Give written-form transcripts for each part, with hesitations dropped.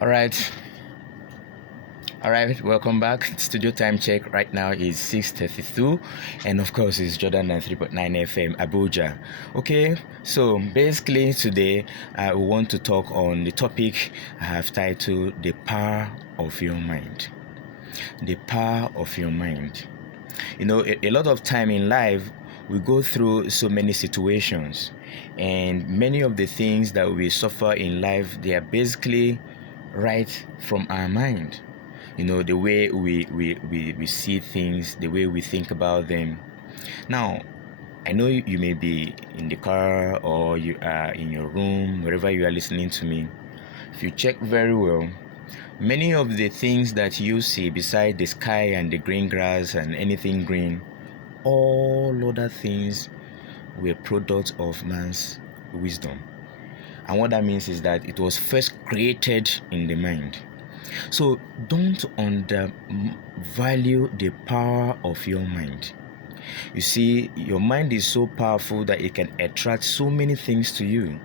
All right. All right, welcome back. Studio time check right now is 6:32, and of course it's Jordan 93.9 FM Abuja. Okay, so basically today we want to talk on the topic I have titled "The Power of Your Mind." The power of your mind. A lot of time in life we go through so many situations, and many of the things that we suffer in life, they are basically right from our mind. The way we see things, the way we think about them. Now, I know you may be in the car or you are in your room, wherever you are listening to me. If you check very well, many of the things that you see beside the sky and the green grass and anything green, all other things were products of man's wisdom. And what that means is that it was first created in the mind. So don't undervalue the power of your mind. You see, your mind is so powerful that it can attract so many things to you.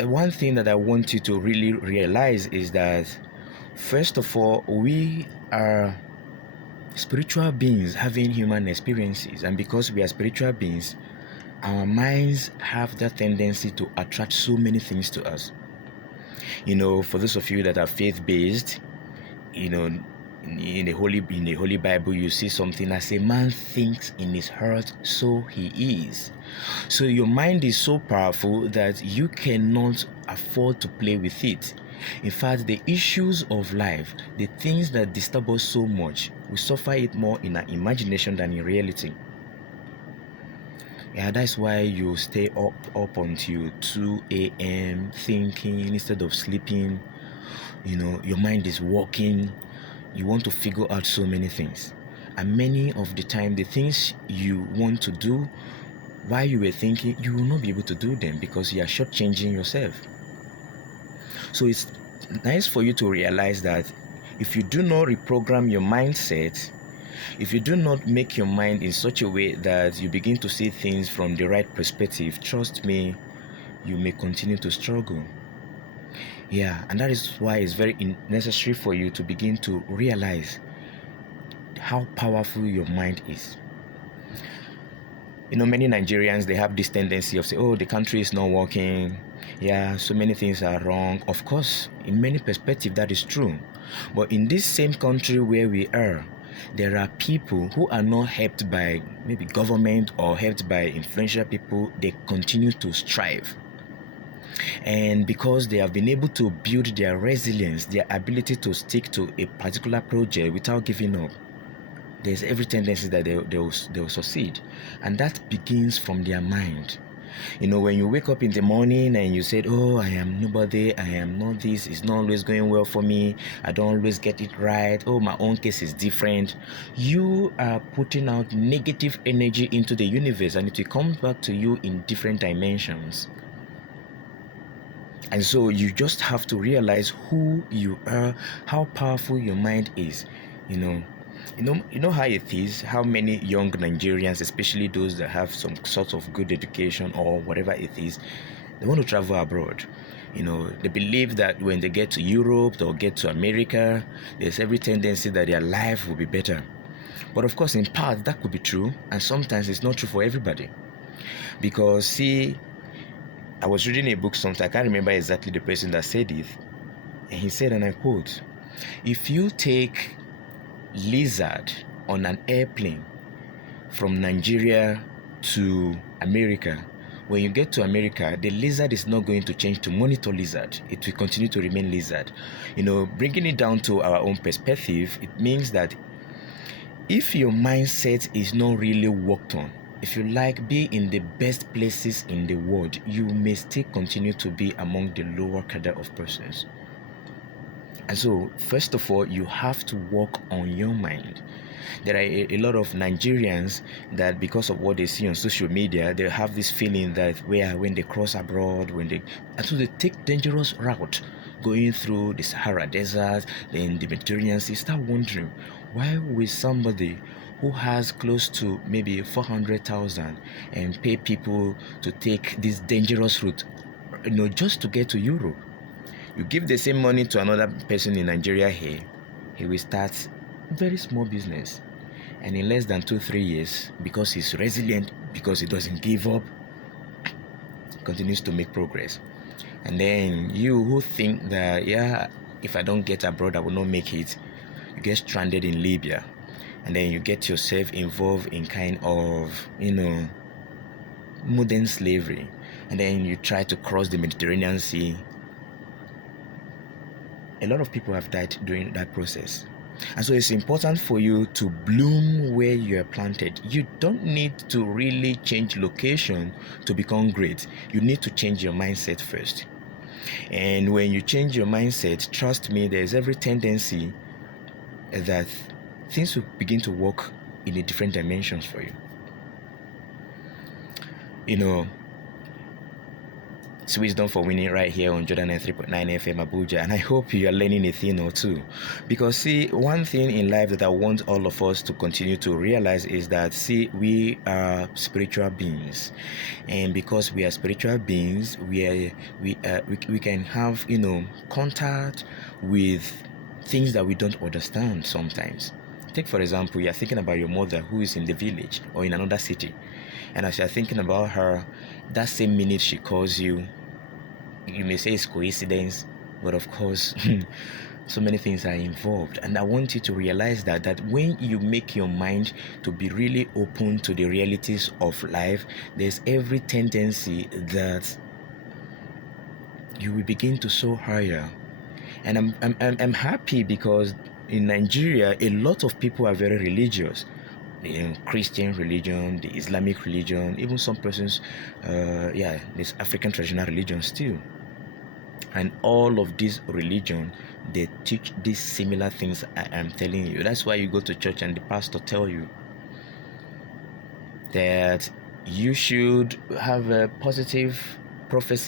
One thing that I want you to really realize is that, first of all, we are spiritual beings having human experiences, and because we are spiritual beings, our minds have that tendency to attract so many things to us. For those of you that are faith-based, in the holy Bible, you see something as a man thinks in his heart, so he is. So your mind is so powerful that you cannot afford to play with it. In fact, the issues of life, the things that disturb us so much, we suffer it more in our imagination than in reality. Yeah, that's why you stay up until 2 a.m. thinking instead of sleeping. Your mind is working. You want to figure out so many things. And many of the time, the things you want to do while you were thinking, you will not be able to do them because you are shortchanging yourself. So it's nice for you to realize that if you do not reprogram your mindset, if you do not make your mind in such a way that you begin to see things from the right perspective, trust me, you may continue to struggle. Yeah, and that is why it's very necessary for you to begin to realize how powerful your mind is. Many Nigerians, they have this tendency of saying, oh, the country is not working. Yeah, so many things are wrong. Of course, in many perspectives, that is true. But in this same country where we are, there are people who are not helped by maybe government or helped by influential people. They continue to strive. And because they have been able to build their resilience, their ability to stick to a particular project without giving up, there's every tendency that they will succeed. And that begins from their mind. When you wake up in the morning and you said, oh, I am nobody, I am not this, it's not always going well for me, I don't always get it right, oh, my own case is different, you are putting out negative energy into the universe, and it will come back to you in different dimensions. And so you just have to realize who you are, how powerful your mind is. You know how it is, how many young Nigerians, especially those that have some sort of good education or whatever it is, they want to travel abroad. They believe that when they get to Europe or get to America, there's every tendency that their life will be better. But of course, in part, that could be true, and sometimes it's not true for everybody. Because, see, I was reading a book sometime, I can't remember exactly the person that said it, and he said, and I quote, if you take lizard on an airplane from Nigeria to America, when you get to America, the lizard is not going to change to monitor lizard. It will continue to remain lizard. Bringing it down to our own perspective, it means that if your mindset is not really worked on, if you be in the best places in the world, you may still continue to be among the lower cadre of persons. And so, first of all, you have to work on your mind. There are a lot of Nigerians that, because of what they see on social media, they have this feeling that when they cross abroad, and so they take dangerous route going through the Sahara Desert, then the Mediterranean Sea. Start wondering, why will somebody who has close to maybe 400,000 and pay people to take this dangerous route, just to get to Europe? You give the same money to another person in Nigeria here, he will start very small business, and in less than 2-3 years, because he's resilient, because he doesn't give up, continues to make progress. And then you who think that, yeah, if I don't get abroad I will not make it, you get stranded in Libya, and then you get yourself involved in kind of, modern slavery, and then you try to cross the Mediterranean Sea. A lot of people have died during that process. And so it's important for you to bloom where you are planted. You don't need to really change location to become great. You need to change your mindset first. And when you change your mindset, trust me, there's every tendency that things will begin to work in a different dimensions for you. It's Wisdom for Winning right here on Jordan 3.9 FM Abuja, and I hope you are learning a thing or two. Because see, one thing in life that I want all of us to continue to realize is that, see, we are spiritual beings, and because we are spiritual beings, we can have contact with things that we don't understand sometimes. Take for example, you are thinking about your mother who is in the village or in another city, and as you are thinking about her, that same minute she calls you, you may say it's coincidence, but of course so many things are involved. And I want you to realize that when you make your mind to be really open to the realities of life, there's every tendency that you will begin to soar higher. And I'm happy because in Nigeria a lot of people are very religious. Christian religion, the Islamic religion, even some persons, this African traditional religion still. And all of these religion, they teach these similar things I am telling you. That's why you go to church and the pastor tell you that you should have a positive prophecy